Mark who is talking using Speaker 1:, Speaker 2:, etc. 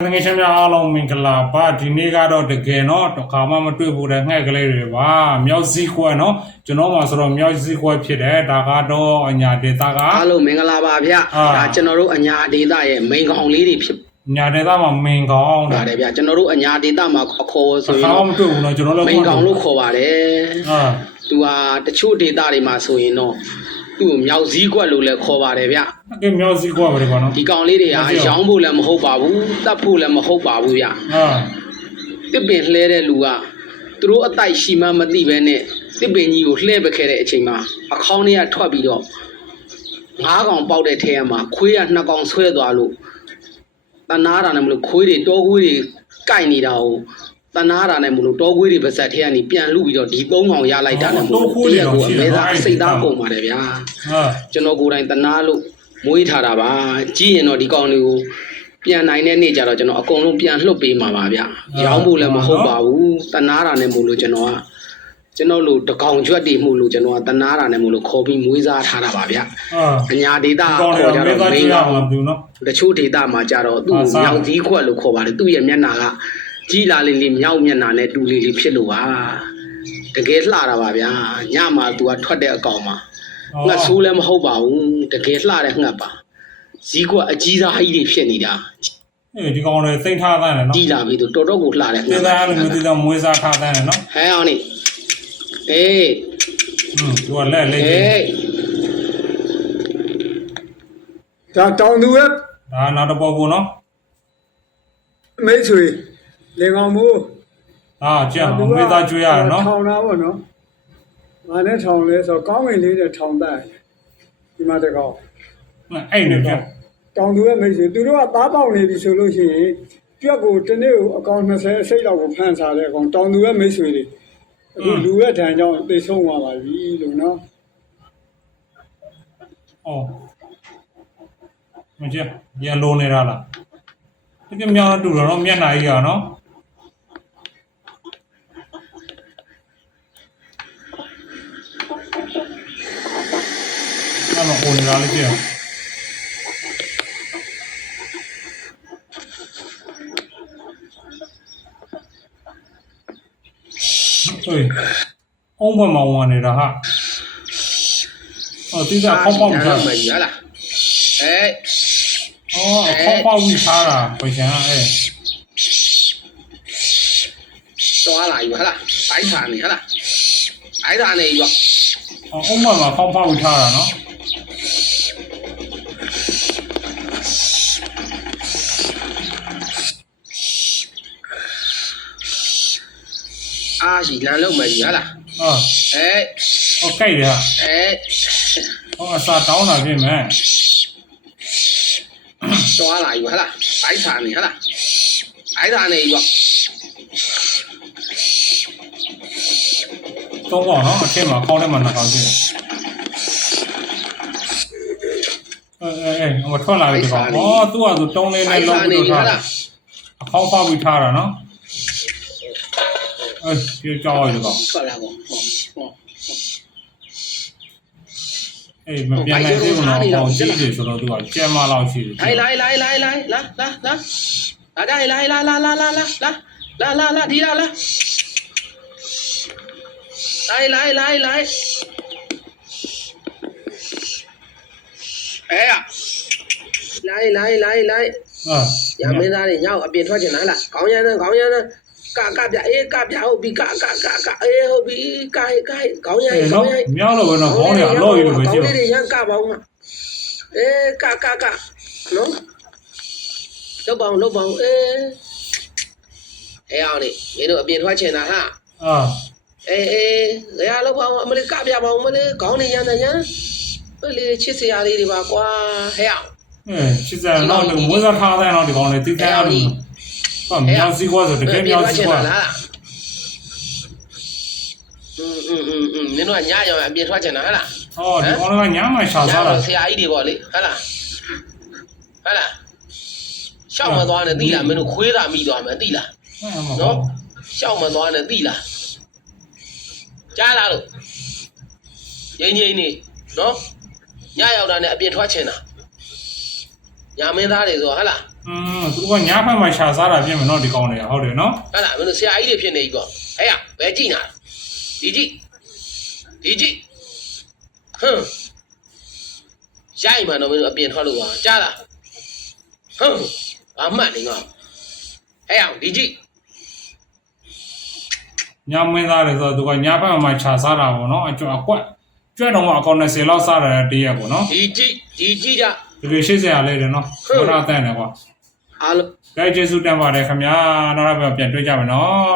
Speaker 1: ငယ်ချင်းများအားလုံးမင်္ဂလာပါဒီနေ့ကတော့တကယ်တော့တစ်ခါမှမတွေ့ဘူးတဲ့ငှက်ကလေးတွေပါမြောက်စည်းခွဲเนาะကျွန်တော်မှဆိုတော့မြောက်စည်းခွဲဖြစ်တယ်ဒါကတော့အညာဒေတာက
Speaker 2: အားလုံးမင်္ဂလာပါဗျ
Speaker 1: အာ
Speaker 2: ဒါကျွန်တော်တို့အညာဒေတာရဲ့မိန်ကောင်လေးတွေဖြစ်
Speaker 1: ညာဒေတာမှာမင်ကောင်း
Speaker 2: ပါ
Speaker 1: တယ်
Speaker 2: တယ်ဗျကျွန်တော်တို့အညာဒေတာမှာအခေါ်
Speaker 1: တစ်
Speaker 2: ဆိုရင်
Speaker 1: ခါမှမတွေ့ဘူးเนาะကျွန်တော်လည်း
Speaker 2: မိန်ကောင်လို့ခေါ်ပါတယ်
Speaker 1: အာ
Speaker 2: သူဟာတချို့ဒေတာတွေမှာဆိုရင်တော့ သူ့ကိုမြောက်စည်းကွက်လို့လည်းခေါ်ပါတယ်ဗျ
Speaker 1: အကဲမြောက်စည်းခွဲပဲပေါ့နော်
Speaker 2: ဒီကောင်လေးတွေက
Speaker 1: ဟုတ်ကဲ့
Speaker 2: ရောင်းဖို့လည်းမဟုတ်ပါဘူးတတ်ဖို့လည်းမဟုတ်ပါဘူးဗျ
Speaker 1: အာ
Speaker 2: တစ်ပင်လှဲတဲ့လူကသူတို့အတိုက်ရှိမှမသိပဲနဲ့တစ်ပင်ကြီးကိုလှဲပခဲ့တဲ့အချိန်မှာအခေါင်းတွေကထွက်ပြီးတော့ငါးကောင်ပေါက်တဲ့ထဲမှာခွေးကနှစ်ကောင်ဆွဲသွားလို့တနာတာနဲ့မလို့ခွေးတွေတောခွေးတွေကိုက်နေတာကို တနာတာနဲ့မလို့တောခွေးတွေပါဇက်ထဲကနေပြန်လူပြီးတော့ဒီ၃ကောင်ရလိုက်တာနဲ့မလို့တရက်ကိုအမဲသားစိတ်သားကုန်ပါတယ်ဗျာကျွန်တော်ကိုယ်တိုင်တနာလို့မွေးထားတာပါကြည့်ရင်တော့ဒီကောင်တွေကိုပြန်နိုင်တဲ့နေ့ကျတော့ကျွန်တော်အကုန်လုံးပြန်လှုပ်ပေးမှာပါဗျရောင်းဖို့လည်းမဟုတ်ပါဘူးတနာတာနဲ့မလို့ကျွန်တော်ကကျွန်တော်တို့တကောင်ကျွတ်တည်မှုလို့ကျွန်တော်ကတနာတာနဲ့မို့လို့ခေါ်ပြီးမွေးစားထားတာပါဗျ။
Speaker 1: အ
Speaker 2: ညာဒေတာခေါ်ကြတော့မင်းကတချို့ဒေတာမှာကြတော့သူ့
Speaker 1: ရော
Speaker 2: င်
Speaker 1: စ
Speaker 2: ည်းခွက်လို့ခေါ်ပါတယ်သူ့ရဲ့မျက်နှာက ကြီးလာလေလေမြောက်မျက်နှာနဲ့တူလေလေဖြစ်လို့ပါတကယ်လှတာပါဗျာညမှာ तू ကထွက်တဲ့အကောင်မှာငှက်ဆိုးလည်းမဟုတ်ပါဘူးတကယ်လှတဲ့ငှက်ပါဈီးကအကြီးစားဟိတွေဖြစ်နေတာ
Speaker 1: အေးဒီကောင်တွေစိတ်ထားတတ်တယ်နော်
Speaker 2: ကြီးလာပြီသူတော်တော်ကိုလှတဲ့ငှက်
Speaker 1: သားလည်းမသိတော့မွေးစားထားတတ်တယ်နော်
Speaker 2: ဟဲ့အောင်နေအေး
Speaker 1: ဟွန်း तू ကလက်လေး
Speaker 2: အေး
Speaker 3: ဒါတောင်သူရဲ့
Speaker 1: ဒါနောက်တော့ပေါ့ကောနော်
Speaker 3: မိတ်ဆွေ လေကောင်မိုး
Speaker 1: အာကြံ့အောင်ဝေးသားကျွေးရတယ်နော်
Speaker 3: ထောင်တာပေါ့နော်။ဘာနဲ့ထောင်လဲဆိုတော့ကောင်းဝင်လေးတဲ့ထောင်တက်ဒီမှာတကောင်
Speaker 1: အဲ့နေကြ
Speaker 3: တောင်သူရဲ့မိတ်ဆွေသူတို့ကသားပေါက်နေပြီဆိုလို့ရှိရင်ပြက်ကိုတနေ့ကိုအကောင်20အစိတ်လောက်ကိုဖန်ဆာတဲ့အကောင်တောင်သူရဲ့မိတ်ဆွေတွေအခုလူရဲ့ထံကြောင့်သိဆုံးသွားပါပြီလို့နော်။
Speaker 1: အော်မကြရန်လုံးနေတာလား။ဒီကမြောင်တူတော့မျက်နှာကြီးကနော်။ မှပုံနေတာလေးကြည့်အောင်ဟေးအောင်ဘမှာဝင်နေတာဟာအော်ဒီကဖောက်ပေါက်ကြ
Speaker 2: မရလားအဲ
Speaker 1: အော်ဖောက်ပေါက်ကြီးစားတာ
Speaker 2: ဘယ်ကအဲ抓哪鱼了？白产的了，
Speaker 1: 白产的鱼。哦，我们嘛放放回家
Speaker 2: 了喏。 ရှိလမ်းလုံးမယ်ကြီးဟာလား
Speaker 1: ဟုတ်
Speaker 2: အဲ
Speaker 1: ဟုတ်ကြိုက်တယ်ဟာ
Speaker 2: အဲ
Speaker 1: ဟောအစာတောင်းတာပြင်မယ်
Speaker 2: သွားလာယူဟာလားဘိုက်စာနေဟာလားဘိုက်စာနေယူ
Speaker 1: တော့ပေါ့နော်အထက်မှာကောင်းတဲ့မှာနှကောင်ကြည့်အဲအဲဟိုထွက်လာပြီဒီကောင်။အော်သူ့ဟာသူတုံးလေးနဲ့လုံးပြီးတော့ထား။အခေါင်းပေါက်ပြီးထားတာနော်။ အဲကြောက်ရဒီကောင်
Speaker 2: ထွက်လာပေါ့ဟောဟော
Speaker 1: အေးမပြန်နိုင်သေးဘူးနော်ဟောကြီးတယ်ဆိုတော့သူကကျဲမလောက်ရှိတယ်
Speaker 2: 来来来来来来来来，大家来来来来来来来来来来提到了，来来来来，哎呀，来来来来，
Speaker 1: အာ
Speaker 2: 杨梅သားတွေညောက်အပြင်ထွက်ချင်လာလားခေါင်းရမ်းနဲ့ခေါင်းရမ်းနဲ့ ကကပြအေးကပြဟုတ်ပြီကကကကအေးဟုတ်ပြီကဟေကဟေကောင်းရည်
Speaker 1: ကော
Speaker 2: င်းရည်
Speaker 1: မြောက်လို့ပဲနော်ခေါင်းတွေအလော့ရလို့ပဲကြည့်ကော
Speaker 2: င်းတွေရန်ကပါအောင်အေးကကကနော်လောက်ပါအောင်လောက်ပါအောင်အေးအေးအောင်လေမင်းတို့အပြင်ထွက်ချင်တာဟာ
Speaker 1: အာ
Speaker 2: အေးအေးရလောက်ပါအောင်အမလေးကပြပါအောင်မလေးခေါင်းတွေရန်တယ်ရန်ဟိုလေချစ်စရာလေးတွေပါကွာဟဲ့အောင်
Speaker 1: ဟင်းချစ်စရာတော့ဝန်စားထားတယ်နော်ဒီကောင်လေးတိတ်
Speaker 2: တန်းအောင် 啊，苗
Speaker 1: 西瓜是这个苗西瓜。嗯
Speaker 2: 嗯
Speaker 1: 嗯嗯，
Speaker 2: 你那伢要别说钱了，哈啦。哦，你讲那个伢嘛啥啥了？是阿姨的过来，哈啦，哈啦，小么
Speaker 1: 多呢？
Speaker 2: 对了，没弄亏了，没多么对了，喏，小么多呢？对了，加啦喽，爷爷呢？喏，伢要那呢别说钱了，伢没啥的说，哈
Speaker 1: 啦。 อืมသူကညာဖက်မှာရှာစားတာပြင်မယ်နော်ဒီကောင်တွေကဟုတ်တယ်နော်
Speaker 4: ဟုတ်လားမင်းတို့ဆရာကြီးတွေဖြစ်နေပြီပေါ့ဟဲ့ရဘယ်ကြည့်နာဒီကြည့်ဒီကြည့်ဟမ်ရိုက်မှတော့မင်းတို့အပြင်ထွက်လို့ပါကြားလားဟမ်အမှတ်နေငါဟဲ့ရဒီကြည့်
Speaker 1: ညာမင်းသားတယ်ဆိုတော့သူကညာဖက်မှာရှာစားတာပေါ့နော်အကျွတ်အကွက်ကျွတ်တော့မှအကောင်20လောက်စားတယ်တည်းရက်ပေါ့နော်
Speaker 4: ဒီကြည့်ဒီကြည့်ကြ
Speaker 1: ဒီလိုရှိစရာလေးတယ်နော်ဘောနာတန်တယ်ကွာ
Speaker 2: အားလုံး
Speaker 1: ကြိုက်ကျေးဇူးတင်ပါတယ်ခင်ဗျာနောက်တော့ပြန်တွေ့ကြမယ်နော်